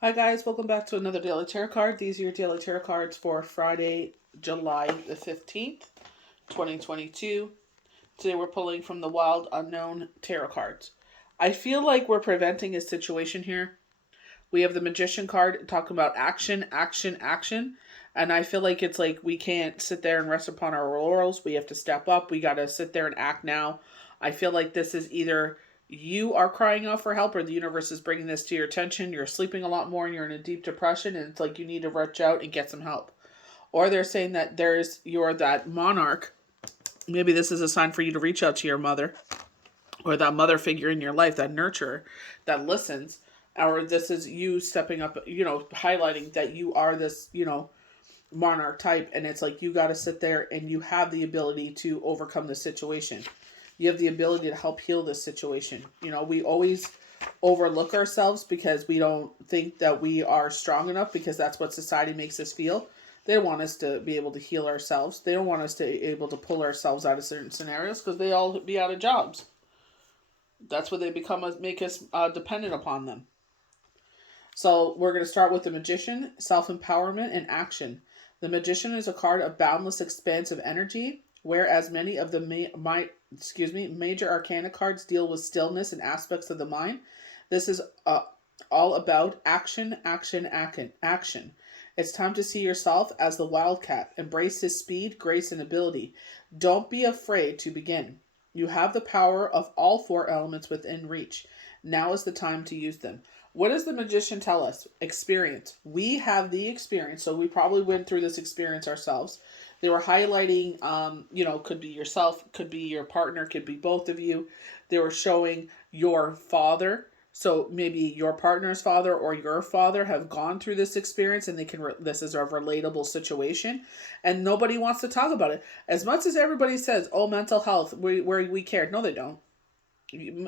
Hi guys, welcome back to another Daily Tarot card. These are your Daily Tarot cards for Friday, July the 15th, 2022. Today we're pulling from the Wild Unknown Tarot cards. I feel like we're preventing a situation here. We have the Magician card talking about action, action, action. And I feel like it's like we can't sit there and rest upon our laurels. We have to step up. We got to sit there and act now. I feel like this is either you are crying out for help or the universe is bringing this to your attention. You're sleeping a lot more and you're in a deep depression and it's like you need to reach out and get some help. Or they're saying that you're that monarch. Maybe this is a sign for you to reach out to your mother or that mother figure in your life, that nurturer that listens. Or this is you stepping up, highlighting that you are this, monarch type. And it's like you got to sit there and you have the ability to overcome the situation. You have the ability to help heal this situation. We always overlook ourselves because we don't think that we are strong enough because that's what society makes us feel. They don't want us to be able to heal ourselves. They don't want us to be able to pull ourselves out of certain scenarios because they all be out of jobs. That's what they make us dependent upon them. So we're going to start with the Magician, self-empowerment, and action. The Magician is a card of boundless, expansive energy, whereas many of the major arcana cards deal with stillness and aspects of the mind. This is all about action, action, action, action. It's time to see yourself as the wildcat. Embrace his speed, grace, and ability. Don't be afraid to begin. You have the power of all four elements within reach. Now is the time to use them. What does the Magician tell us? Experience. We have the experience, so we probably went through this experience ourselves. They were highlighting, could be yourself, could be your partner, could be both of you. They were showing your father. So maybe your partner's father or your father have gone through this experience and this is a relatable situation and nobody wants to talk about it. As much as everybody says, oh, mental health, we care. No, they don't.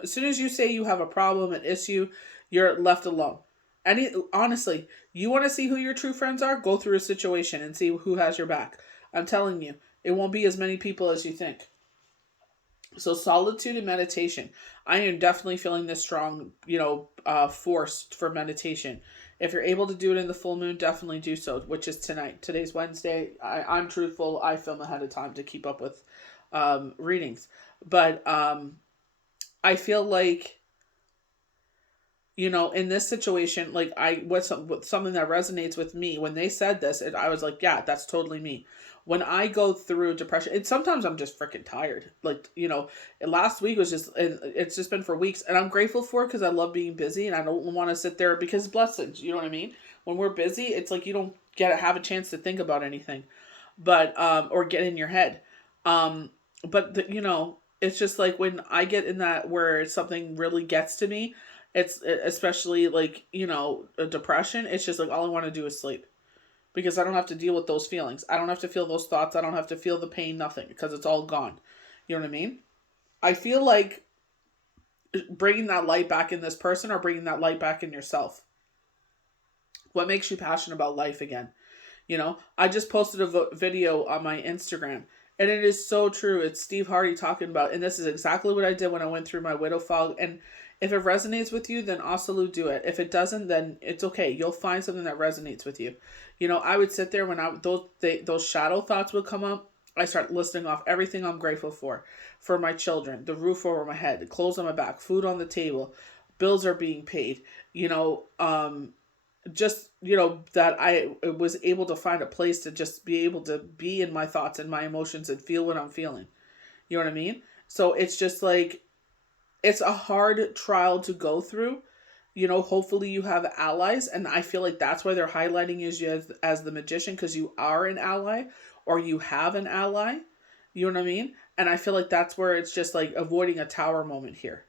As soon as you say you have a problem, an issue, you're left alone. Honestly, you want to see who your true friends are? Go through a situation and see who has your back. I'm telling you, it won't be as many people as you think. So solitude and meditation. I am definitely feeling this strong, force for meditation. If you're able to do it in the full moon, definitely do so, which is tonight. Today's Wednesday. I'm truthful. I film ahead of time to keep up with readings. But I feel like, in this situation, like what's something that resonates with me when they said this, and I was like, yeah, that's totally me. When I go through depression, and sometimes I'm just freaking tired. Like, last week was it's just been for weeks, and I'm grateful for it because I love being busy and I don't want to sit there because blessings, you know what I mean? When we're busy, it's like you don't have a chance to think about anything, but or get in your head. But it's just like when I get in that where something really gets to me, it's especially like, a depression. It's just like all I want to do is sleep because I don't have to deal with those feelings. I don't have to feel those thoughts. I don't have to feel the pain, nothing, because it's all gone. You know what I mean? I feel like bringing that light back in this person or bringing that light back in yourself. What makes you passionate about life again? I just posted a video on my Instagram and it is so true. It's Steve Hardy talking about, and this is exactly what I did when I went through my widow fog. And if it resonates with you, then also do it. If it doesn't, then it's okay. You'll find something that resonates with you. I would sit there when those shadow thoughts would come up. I start listing off everything I'm grateful for my children, the roof over my head, the clothes on my back, food on the table, bills are being paid. Just that I was able to find a place to just be able to be in my thoughts and my emotions and feel what I'm feeling. You know what I mean? So it's just like it's a hard trial to go through. Hopefully you have allies, and I feel like that's why they're highlighting you as the Magician, because you are an ally or you have an ally. You know what I mean? And I feel like that's where it's just like avoiding a tower moment here.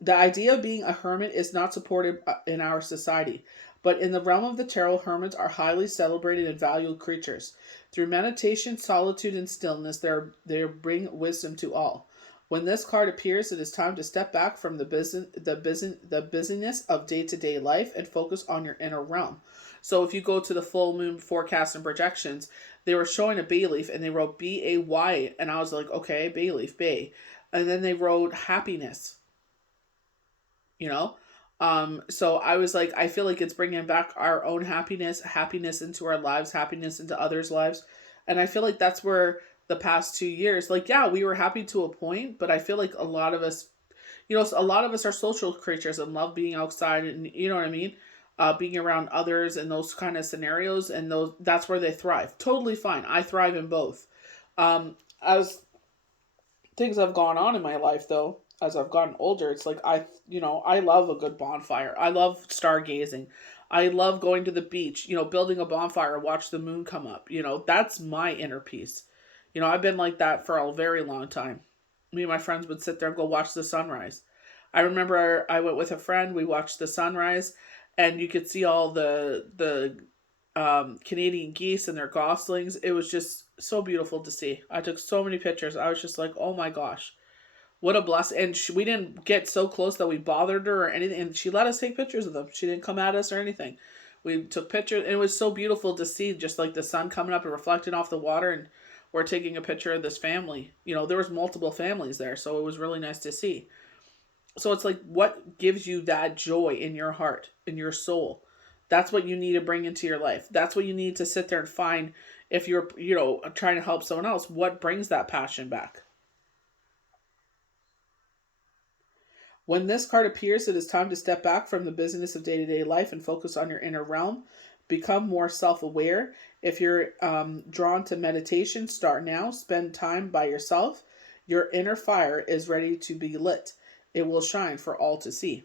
The idea of being a hermit is not supported in our society, but in the realm of the tarot, hermits are highly celebrated and valued creatures. Through meditation, solitude, and stillness, they bring wisdom to all. When this card appears, it is time to step back from the busyness of day-to-day life and focus on your inner realm. So if you go to the full moon forecast and projections, they were showing a bay leaf and they wrote Bay, and I was like, okay, bay leaf, bay. And then they wrote happiness, you know So I was like, I feel like it's bringing back our own happiness into our lives, happiness into others' lives. And I feel like that's where the past 2 years, like, yeah, we were happy to a point, but I feel like a lot of us, a lot of us are social creatures and love being outside, and you know what I mean? Being around others and those kind of scenarios, and that's where they thrive. Totally fine. I thrive in both. As things have gone on in my life, though, as I've gotten older, it's like I love a good bonfire. I love stargazing. I love going to the beach, building a bonfire, watch the moon come up. That's my inner peace. I've been like that for a very long time. Me and my friends would sit there and go watch the sunrise. I remember I went with a friend, we watched the sunrise, and you could see all the Canadian geese and their goslings. It was just so beautiful to see. I took so many pictures. I was just like, oh my gosh, what a blessing. And we didn't get so close that we bothered her or anything. And she let us take pictures of them. She didn't come at us or anything. We took pictures, and it was so beautiful to see, just like the sun coming up and reflecting off the water. And we're taking a picture of this family. There was multiple families there, so it was really nice to see. So it's like, what gives you that joy in your heart, in your soul? That's what you need to bring into your life. That's what you need to sit there and find. If you're, trying to help someone else, what brings that passion back? When this card appears, it is time to step back from the business of day to day life and focus on your inner realm. Become more self aware. If you're drawn to meditation, start now. Spend time by yourself. Your inner fire is ready to be lit. It will shine for all to see.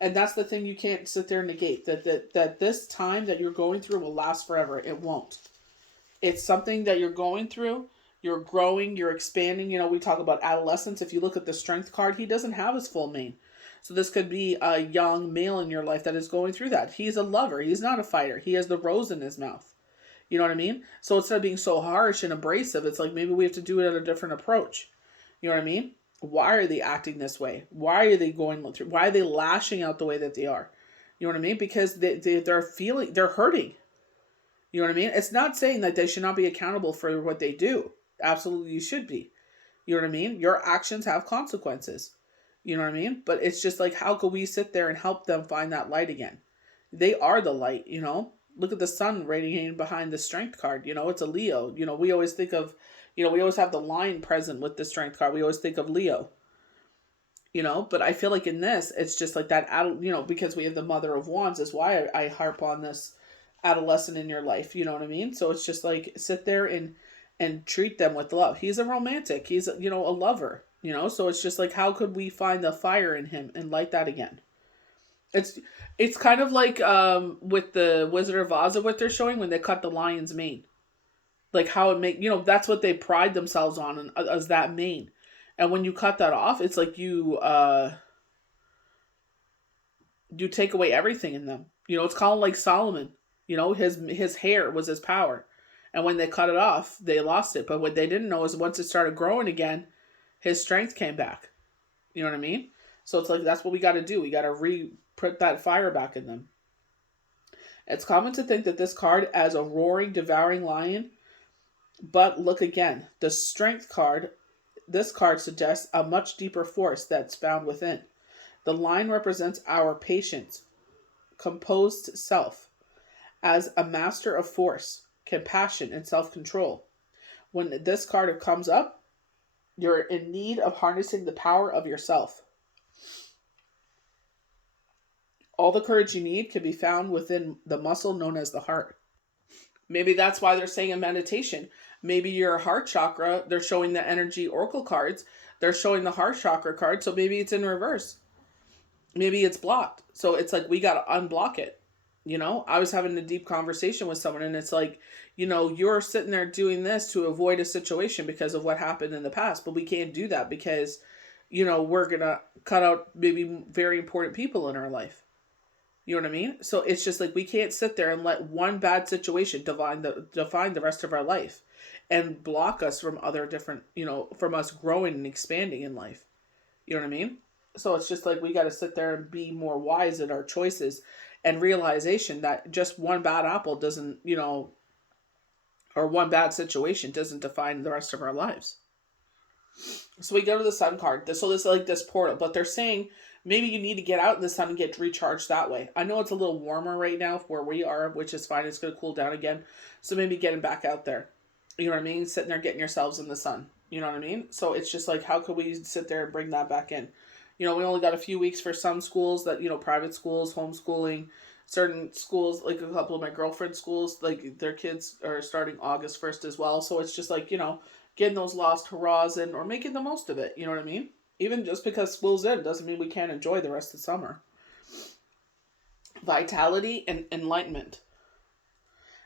And that's the thing, you can't sit there and negate that this time that you're going through will last forever. It won't. It's something that you're going through. You're growing, you're expanding. We talk about adolescence. If you look at the strength card, he doesn't have his full mane. So this could be a young male in your life that is going through that. He's a lover. He's not a fighter. He has the rose in his mouth. You know what I mean? So instead of being so harsh and abrasive, it's like maybe we have to do it at a different approach. You know what I mean? Why are they acting this way? Why are they going through? Why are they lashing out the way that they are? You know what I mean? Because they're hurting. You know what I mean? It's not saying that they should not be accountable for what they do. Absolutely, you should be. You know what I mean? Your actions have consequences. You know what I mean? But it's just like, how could we sit there and help them find that light again? They are the light. Look at the sun radiating behind the strength card. It's a Leo. We always think of, we always have the line present with the strength card. We always think of Leo. But I feel like in this, it's just like that, because we have the Mother of Wands, is why I harp on this adolescent in your life. You know what I mean? So it's just like, sit there and treat them with love. He's a romantic. He's, a lover. So it's just like, how could we find the fire in him and light that again? It's kind of like with the Wizard of Oz, what they're showing when they cut the lion's mane, like how it make that's what they pride themselves on, as that mane, and when you cut that off, it's like you take away everything in them. It's kind of like Solomon. His hair was his power, and when they cut it off, they lost it. But what they didn't know is once it started growing again, his strength came back. You know what I mean? So it's like, that's what we got to do. We got to put that fire back in them. It's common to think that this card as a roaring, devouring lion, but look again. The strength card, this card suggests a much deeper force that's found within. The lion represents our patience, composed self, as a master of force, compassion, and self-control. When this card comes up, you're in need of harnessing the power of yourself. All the courage you need can be found within the muscle known as the heart. Maybe that's why they're saying in meditation. Maybe your heart chakra, they're showing the energy oracle cards. They're showing the heart chakra card. So maybe it's in reverse. Maybe it's blocked. So it's like, we got to unblock it. I was having a deep conversation with someone, and it's like, you're sitting there doing this to avoid a situation because of what happened in the past. But we can't do that because, we're going to cut out maybe very important people in our life. You know what I mean? So it's just like, we can't sit there and let one bad situation define the rest of our life and block us from other different, from us growing and expanding in life. You know what I mean? So it's just like, we got to sit there and be more wise in our choices and realization that just one bad apple doesn't, or one bad situation doesn't define the rest of our lives. So we go to the sun card. So this is like this portal, but they're saying maybe you need to get out in the sun and get recharged that way. I know it's a little warmer right now where we are, which is fine. It's going to cool down again. So maybe getting back out there. You know what I mean? Sitting there getting yourselves in the sun. You know what I mean? So it's just like, how could we sit there and bring that back in? You know, we only got a few weeks for some schools that, you know, private schools, homeschooling, certain schools, like a couple of my girlfriend's schools, like their kids are starting August 1st as well. So it's just like, you know, getting those lost hurrahs in or making the most of it. You know what I mean? Even just because school's in doesn't mean we can't enjoy the rest of summer. Vitality and enlightenment.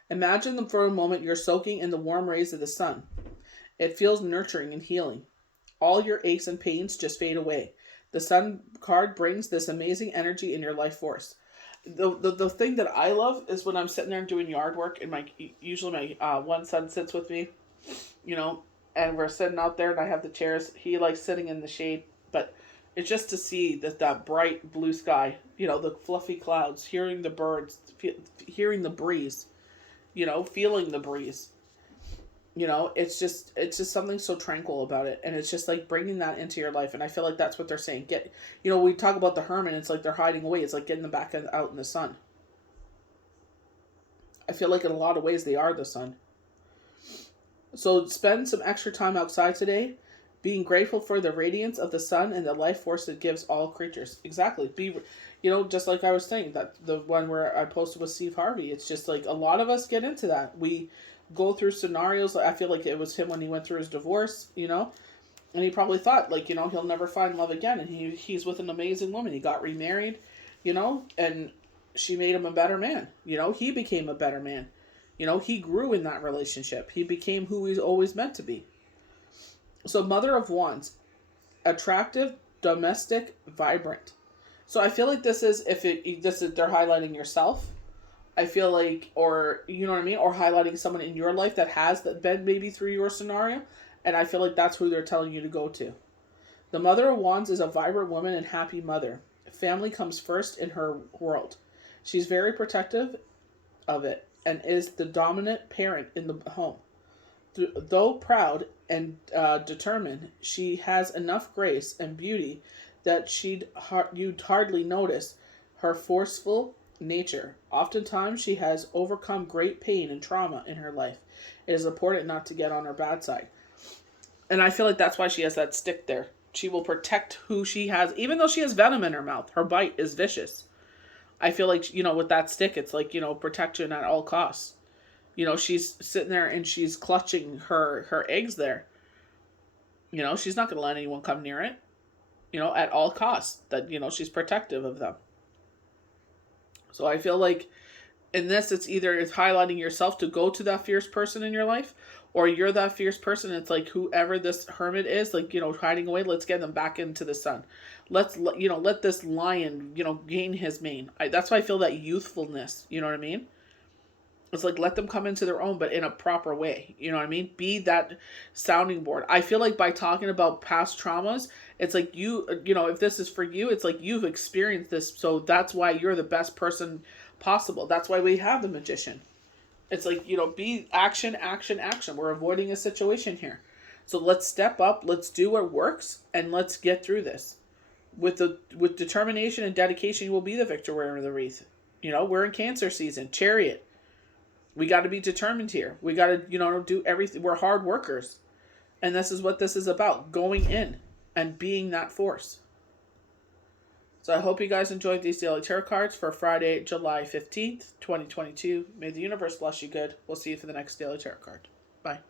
Imagine them for a moment you're soaking in the warm rays of the sun. It feels nurturing and healing. All your aches and pains just fade away. The sun card brings this amazing energy in your life force. The thing that I love is when I'm sitting there and doing yard work, and usually my one son sits with me, you know, and we're sitting out there, and I have the chairs. He likes sitting in the shade, but it's just to see that bright blue sky, you know, the fluffy clouds, hearing the birds, hearing the breeze, you know, feeling the breeze. You know, it's just something so tranquil about it, and it's just like bringing that into your life. And I feel like that's what they're saying. You know, we talk about the hermit, it's like they're hiding away. It's like getting them back out in the sun. I feel like in a lot of ways they are the sun. So spend some extra time outside today, being grateful for the radiance of the sun and the life force it gives all creatures. Exactly. You know, just like I was saying, that the one where I posted with Steve Harvey, it's just like a lot of us get into that. We go through scenarios. I feel like it was him when he went through his divorce, you know, and he probably thought, like, you know, he'll never find love again. And he's with an amazing woman. He got remarried, you know, and she made him a better man. You know, he became a better man. You know, he grew in that relationship. He became who he's always meant to be. So Mother of Wands, attractive, domestic, vibrant. So I feel like this is, they're highlighting yourself. I feel like, or, you know what I mean? Or highlighting someone in your life that has been maybe through your scenario. And I feel like that's who they're telling you to go to. The Mother of Wands is a vibrant woman and happy mother. Family comes first in her world. She's very protective of it and is the dominant parent in the home. Though proud and determined, she has enough grace and beauty that you'd hardly notice her forceful nature. Oftentimes, she has overcome great pain and trauma in her life. It is important not to get on her bad side. And I feel like that's why she has that stick there. She will protect who she has, even though she has venom in her mouth. Her bite is vicious. I feel like, you know, with that stick, it's like, you know, protection at all costs. You know, she's sitting there and she's clutching her eggs there. You know, she's not going to let anyone come near it. You know, at all costs. That, you know, she's protective of them. So I feel like in this, it's highlighting yourself to go to that fierce person in your life, or you're that fierce person. It's like whoever this hermit is, like, you know, hiding away, let's get them back into the sun. Let's, you know, let this lion, you know, gain his mane. That's why I feel that youthfulness, you know what I mean? It's like, let them come into their own, but in a proper way. You know what I mean? Be that sounding board. I feel like by talking about past traumas, it's like you know, if this is for you, it's like you've experienced this. So that's why you're the best person possible. That's why we have the magician. It's like, you know, be action, action, action. We're avoiding a situation here. So let's step up. Let's do what works. And let's get through this. With determination and dedication, you will be the victor wearing the wreath. You know, we're in Cancer season. Chariot. We got to be determined here. We got to, you know, do everything. We're hard workers. And this is what this is about. Going in and being that force. So I hope you guys enjoyed these daily tarot cards for Friday, July 15th, 2022. May the universe bless you good. We'll see you for the next daily tarot card. Bye.